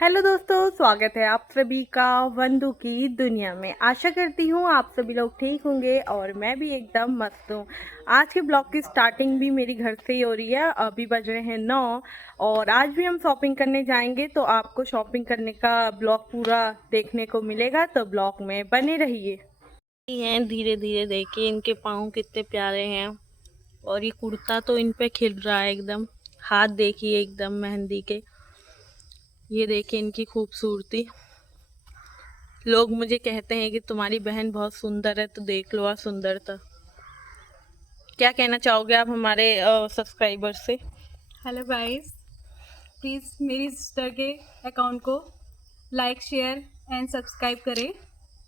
Hello दोस्तों, स्वागत है आप सभी का वंदू की दुनिया में। आशा करती हूँ आप सभी लोग ठीक होंगे और मैं भी एकदम मस्त हूँ। आज के ब्लॉग की स्टार्टिंग भी मेरी घर से ही हो रही है। अभी बज रहे हैं 9 और आज भी हम शॉपिंग करने जाएंगे, तो आपको शॉपिंग करने का ब्लॉग पूरा देखने को मिलेगा, तो ब्लॉग में बने रहिए। हैं धीरे धीरे देखिए इनके पाँव कितने प्यारे हैं और ये कुर्ता तो इन पे खिल रहा है एकदम। हाथ देखिए एकदम मेहंदी के। ये देखिए इनकी खूबसूरती। लोग मुझे कहते हैं कि तुम्हारी बहन बहुत सुंदर है, तो देख लो सुंदरता। क्या कहना चाहोगे आप हमारे सब्सक्राइबर से? हेलो गाइस, प्लीज़ मेरी सिस्टर के अकाउंट को लाइक शेयर एंड सब्सक्राइब करें,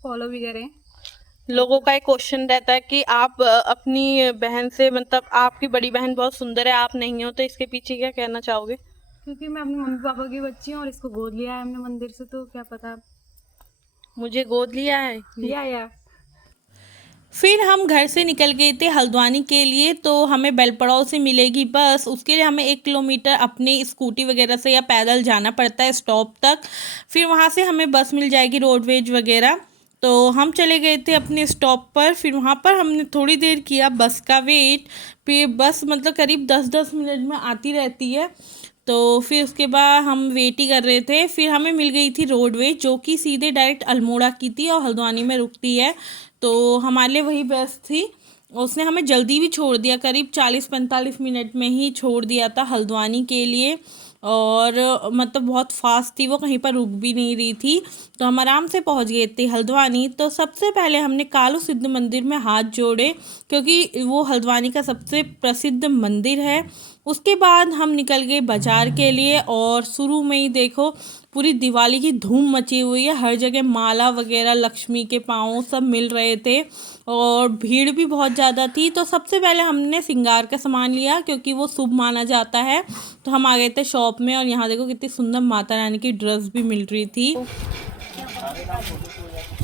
फॉलो भी करें। लोगों का एक क्वेश्चन रहता है कि आप अपनी बहन से, मतलब आपकी बड़ी बहन बहुत सुंदर है, आप नहीं हो, तो इसके पीछे क्या कहना चाहोगे? क्योंकि मैं अपने मम्मी पापा की बच्ची हूँ और इसको गोद लिया है हमने मंदिर से, तो क्या पता मुझे गोद लिया है या फिर हम घर से निकल गए थे हल्द्वानी के लिए। तो हमें बेलपड़ाव से मिलेगी बस, उसके लिए हमें 1 किलोमीटर अपनी स्कूटी वगैरह से या पैदल जाना पड़ता है स्टॉप तक। फिर वहाँ से हमें बस मिल जाएगी रोडवेज वगैरह। तो हम चले गए थे अपने स्टॉप पर। फिर वहाँ पर हमने थोड़ी देर किया बस का वेट। फिर बस मतलब करीब 10-10 मिनट में आती रहती है, तो फिर उसके बाद हम वेट ही कर रहे थे। फिर हमें मिल गई थी रोडवेज, जो कि सीधे डायरेक्ट अल्मोड़ा की थी और हल्द्वानी में रुकती है। तो हमारे लिए वही बस थी। उसने हमें जल्दी भी छोड़ दिया, करीब 40-45 मिनट में ही छोड़ दिया था हल्द्वानी के लिए। और मतलब बहुत फास्ट थी वो, कहीं पर रुक भी नहीं रही थी। तो हम आराम से पहुंच गए थे हल्द्वानी। तो सबसे पहले हमने कालू सिद्ध मंदिर में हाथ जोड़े, क्योंकि वो हल्द्वानी का सबसे प्रसिद्ध मंदिर है। उसके बाद हम निकल गए बाज़ार के लिए और शुरू में ही देखो पूरी दिवाली की धूम मची हुई है। हर जगह माला वगैरह लक्ष्मी के पाँव सब मिल रहे थे और भीड़ भी बहुत ज़्यादा थी। तो सबसे पहले हमने श्रृंगार का सामान लिया, क्योंकि वो शुभ माना जाता है। तो हम आ गए थे शॉप में और यहाँ देखो कितनी सुंदर माता रानी की ड्रेस भी मिल रही थी।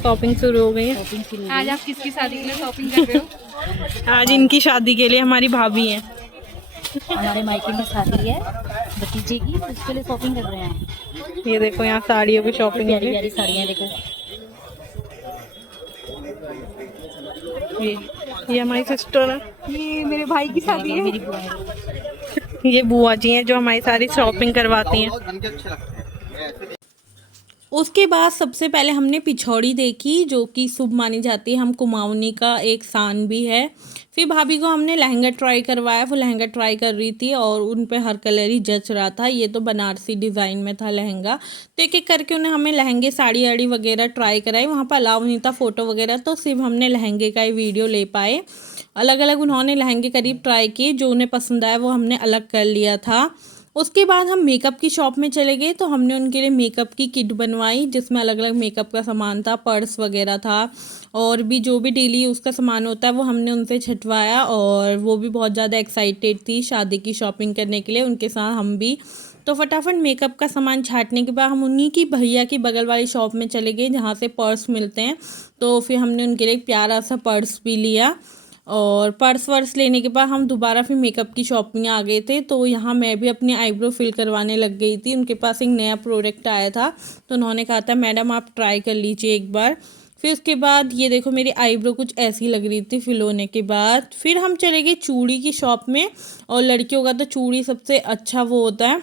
शॉपिंग शुरू हो गई है। आज आप किसकी शादी के लिए शॉपिंग कर रहे हो? आज इनकी शादी के लिए हमारी भाभी है। हमारे मायके में शादी है भतीजे की, उसके लिए शॉपिंग कर रहे हैं। ये देखो यहाँ साड़ियों की शॉपिंग हो प्यारी रही प्यारी साड़ियाँ देखो। है। ये हमारी सिस्टर है। ये मेरे भाई की शादी है। मेरी बुआ है। ये बुआ जी हैं जो हमारी सारी शॉपिंग करवाती हैं। उसके बाद सबसे पहले हमने पिछौड़ी देखी, जो कि शुभ मानी जाती है, हम कुमाऊनी का एक शान भी है। फिर भाभी को हमने लहंगा ट्राई करवाया। वो लहंगा ट्राई कर रही थी और उन पे हर कलर ही जच रहा था। ये तो बनारसी डिज़ाइन में था लहंगा। तो एक एक करके उन्हें हमें लहंगे साड़ी आड़ी वगैरह ट्राई कराई। वहाँ पर अलाउ नहीं था फ़ोटो वगैरह, तो सिर्फ हमने लहंगे का ही वीडियो ले पाए। अलग अलग उन्होंने लहंगे करीब ट्राई किए, जो उन्हें पसंद आया वो हमने अलग कर लिया था। उसके बाद हम मेकअप की शॉप में चले गए। तो हमने उनके लिए मेकअप की किट बनवाई, जिसमें अलग अलग मेकअप का सामान था, पर्स वगैरह था और भी जो भी डेली यूज़ का सामान होता है वो हमने उनसे छटवाया। और वो भी बहुत ज़्यादा एक्साइटेड थी शादी की शॉपिंग करने के लिए, उनके साथ हम भी। तो फटाफट मेकअप का सामान छाटने के बाद हम उन्हीं की भैया की बगल वाली शॉप में चले गए, जहाँ से पर्स मिलते हैं। तो फिर हमने उनके लिए एक प्यारा सा पर्स भी लिया। और पर्स वर्स लेने के बाद हम दोबारा फिर मेकअप की शॉप में आ गए थे। तो यहाँ मैं भी अपनी आईब्रो फिल करवाने लग गई थी। उनके पास एक नया प्रोडक्ट आया था, तो उन्होंने कहा था मैडम आप ट्राई कर लीजिए एक बार। फिर उसके बाद ये देखो मेरी आईब्रो कुछ ऐसी लग रही थी फिल होने के बाद। फिर हम चले गए चूड़ी की शॉप में, और लड़कियों का तो चूड़ी सबसे अच्छा वो होता है।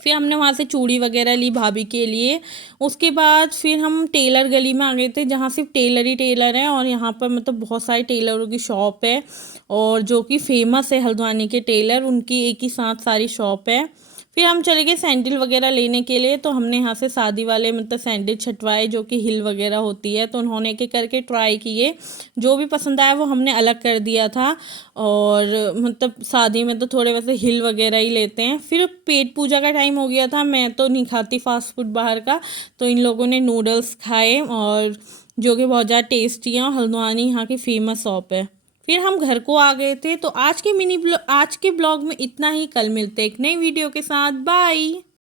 फिर हमने वहाँ से चूड़ी वगैरह ली भाभी के लिए। उसके बाद फिर हम टेलर गली में आ गए थे, जहाँ सिर्फ टेलर ही टेलर हैं और यहाँ पर मतलब बहुत सारे टेलरों की शॉप है और जो कि फेमस है हल्द्वानी के टेलर, उनकी एक ही साथ सारी शॉप है। फिर हम चले गए सैंडल वगैरह लेने के लिए। तो हमने यहाँ से शादी वाले मतलब सैंडल छटवाए, जो कि हिल वगैरह होती है। तो उन्होंने एक एक करके ट्राई किए, जो भी पसंद आया वो हमने अलग कर दिया था। और मतलब शादी में तो थोड़े वैसे हिल वगैरह ही लेते हैं। फिर पेट पूजा का टाइम हो गया था। मैं तो नहीं खाती फास्ट फूड बाहर का, तो इन लोगों ने नूडल्स खाए और जो कि बहुत ज़्यादा टेस्टी हैं और हल्द्वानी यहाँ की फ़ेमस शॉप है। फिर हम घर को आ गए थे। तो आज के ब्लॉग में इतना ही। कल मिलते हैं एक नई वीडियो के साथ। बाय।